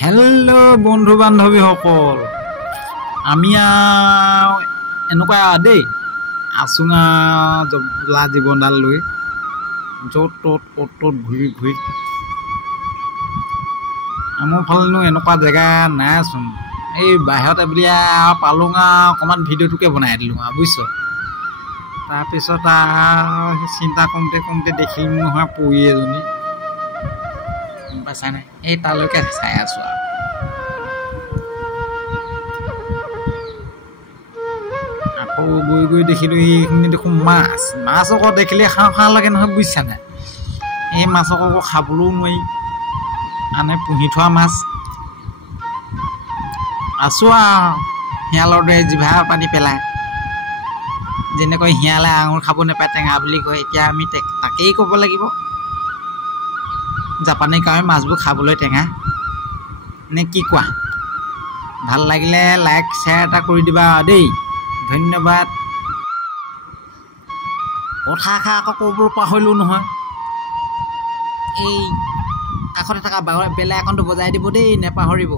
Hello' বন্ধু বান্ধৱীসকল, আমি এনেকুৱা দেই আছোঁ লা জীৱনডাল লৈ য'ত ত'ত ঘূৰি ঘূৰি আমাৰ ফালেনো এনেকুৱা জেগা নাইচোন। এই বাহিৰতে বুলি পালোঁ অকণমান ভিডিঅ'টোকে বনাই দিলোঁ বুজিছ। তাৰপিছত চিন্তা কৰোঁতে দেখিলোঁ নহয় পৰি এজনী, গম পাইছা নাই? এই তালৈকে চাই আছোঁ আকৌ গৈ দেখিলোঁ এইখিনি দেখোন মাছ আকৌ দেখিলে খাওঁ লাগে নহয়, বুজিছা নাই? এই মাছ আকৌ খাবলৈও নোৱাৰি, আনে পুহি থোৱা মাছ। আছোঁ শিয়ালৰ দৰে জিভা পানী পেলাই, যেনেকৈ শিয়ালে আঙুৰ খাব নাপায় টেঙা বুলি কয়, এতিয়া আমি তাকেই ক'ব লাগিব। জাপানী কাৱৈ মাছবোৰ খাবলৈ টেঙা নে কি কোৱা? ভাল লাগিলে লাইক শ্বেয়াৰ এটা কৰি দিবা দেই, ধন্যবাদ। কথা আকৌ ক'বলৈ পাহৰিলোঁ নহয়, এই কাষতে থকা বেল আইকনটো বজাই দিব দেই, নেপাহৰিব।